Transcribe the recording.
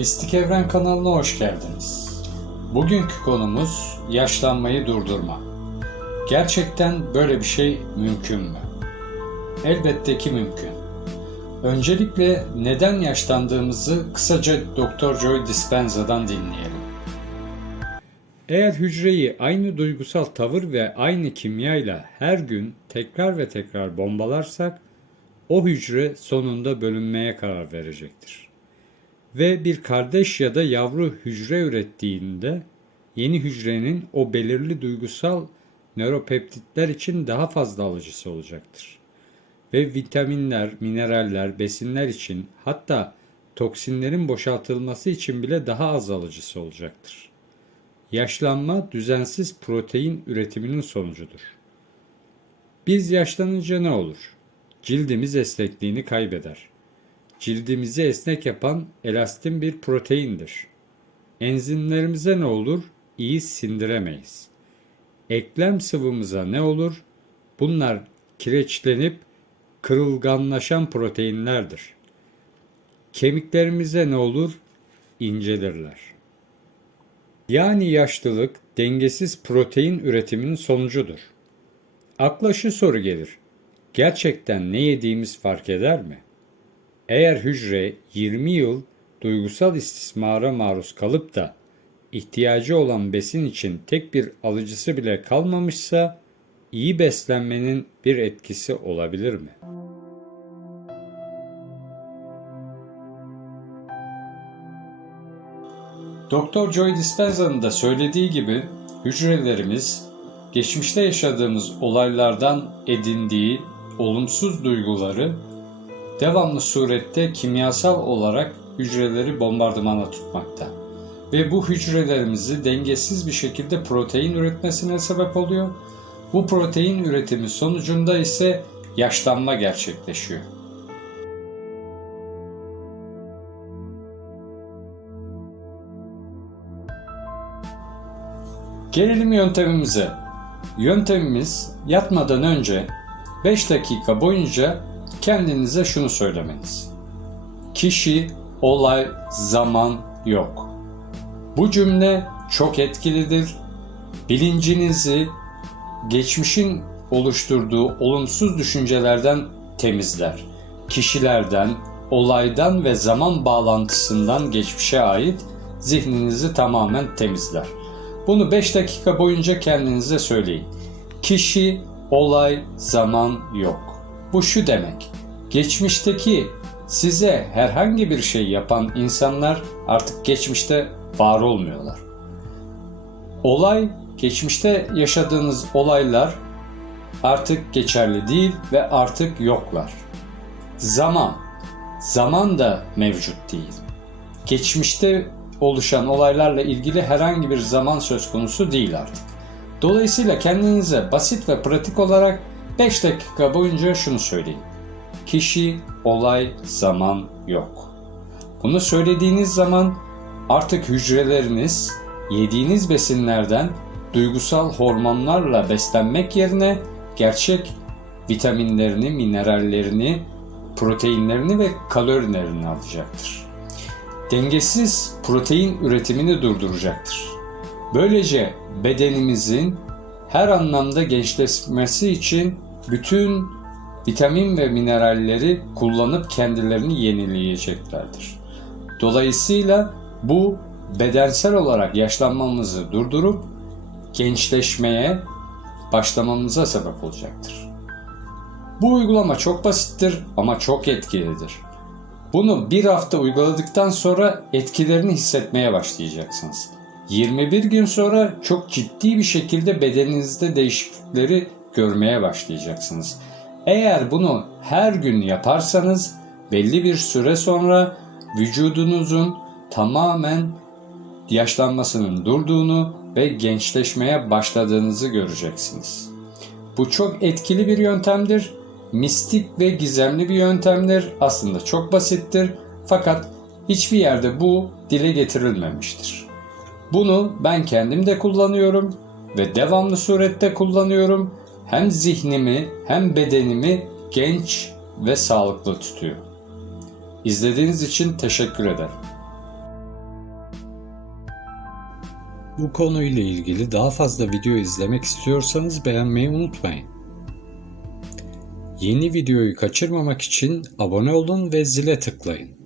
Mistik Evren kanalına hoş geldiniz. Bugünkü konumuz yaşlanmayı durdurma. Gerçekten böyle bir şey mümkün mü? Elbette ki mümkün. Öncelikle neden yaşlandığımızı kısaca Dr. Joy Dispenza'dan dinleyelim. Eğer hücreyi aynı duygusal tavır ve aynı kimyayla her gün tekrar ve tekrar bombalarsak o hücre sonunda bölünmeye karar verecektir. Ve bir kardeş ya da yavru hücre ürettiğinde yeni hücrenin o belirli duygusal nöropeptitler için daha fazla alıcısı olacaktır. Ve vitaminler, mineraller, besinler için hatta toksinlerin boşaltılması için bile daha az alıcısı olacaktır. Yaşlanma düzensiz protein üretiminin sonucudur. Biz yaşlanınca ne olur? Cildimiz esnekliğini kaybeder. Cildimizi esnek yapan elastin bir proteindir. Enzimlerimize ne olur? İyi sindiremeyiz. Eklem sıvımıza ne olur? Bunlar kireçlenip kırılganlaşan proteinlerdir. Kemiklerimize ne olur? İncelirler. Yani yaşlılık dengesiz protein üretiminin sonucudur. Akla şu soru gelir. Gerçekten ne yediğimiz fark eder mi? Eğer hücre 20 yıl duygusal istismara maruz kalıp da ihtiyacı olan besin için tek bir alıcısı bile kalmamışsa iyi beslenmenin bir etkisi olabilir mi? Doktor Joy Dispenza'nın da söylediği gibi hücrelerimiz geçmişte yaşadığımız olaylardan edindiği olumsuz duyguları devamlı surette kimyasal olarak hücreleri bombardımana tutmakta. Ve bu hücrelerimizi dengesiz bir şekilde protein üretmesine sebep oluyor. Bu protein üretimi sonucunda ise yaşlanma gerçekleşiyor. Gelelim yöntemimize. Yöntemimiz yatmadan önce 5 dakika boyunca kendinize şunu söylemeniz. Kişi, olay, zaman yok. Bu cümle çok etkilidir. Bilincinizi geçmişin oluşturduğu olumsuz düşüncelerden temizler. Kişilerden, olaydan ve zaman bağlantısından geçmişe ait zihninizi tamamen temizler. Bunu 5 dakika boyunca kendinize söyleyin. Kişi, olay, zaman yok. Bu şu demek. Geçmişteki size herhangi bir şey yapan insanlar artık geçmişte var olmuyorlar. Olay, geçmişte yaşadığınız olaylar artık geçerli değil ve artık yoklar. Zaman, zaman da mevcut değil. Geçmişte oluşan olaylarla ilgili herhangi bir zaman söz konusu değil artık. Dolayısıyla kendinize basit ve pratik olarak 5 dakika boyunca şunu söyleyin. Kişi, olay, zaman yok. Bunu söylediğiniz zaman artık hücreleriniz yediğiniz besinlerden duygusal hormonlarla beslenmek yerine gerçek vitaminlerini, minerallerini, proteinlerini ve kalorilerini alacaktır. Dengesiz protein üretimini durduracaktır. Böylece bedenimizin her anlamda gençleşmesi için bütün vitamin ve mineralleri kullanıp kendilerini yenileyeceklerdir. Dolayısıyla bu bedensel olarak yaşlanmamızı durdurup gençleşmeye başlamamıza sebep olacaktır. Bu uygulama çok basittir ama çok etkilidir. Bunu bir hafta uyguladıktan sonra etkilerini hissetmeye başlayacaksınız. 21 gün sonra çok ciddi bir şekilde bedeninizde değişiklikleri görmeye başlayacaksınız. Eğer bunu her gün yaparsanız belli bir süre sonra vücudunuzun tamamen yaşlanmasının durduğunu ve gençleşmeye başladığınızı göreceksiniz. Bu çok etkili bir yöntemdir. Mistik ve gizemli bir yöntemdir. Aslında çok basittir. Fakat hiçbir yerde bu dile getirilmemiştir. Bunu ben kendim de kullanıyorum ve devamlı surette kullanıyorum. Hem zihnimi hem bedenimi genç ve sağlıklı tutuyor. İzlediğiniz için teşekkür ederim. Bu konuyla ilgili daha fazla video izlemek istiyorsanız beğenmeyi unutmayın. Yeni videoyu kaçırmamak için abone olun ve zile tıklayın.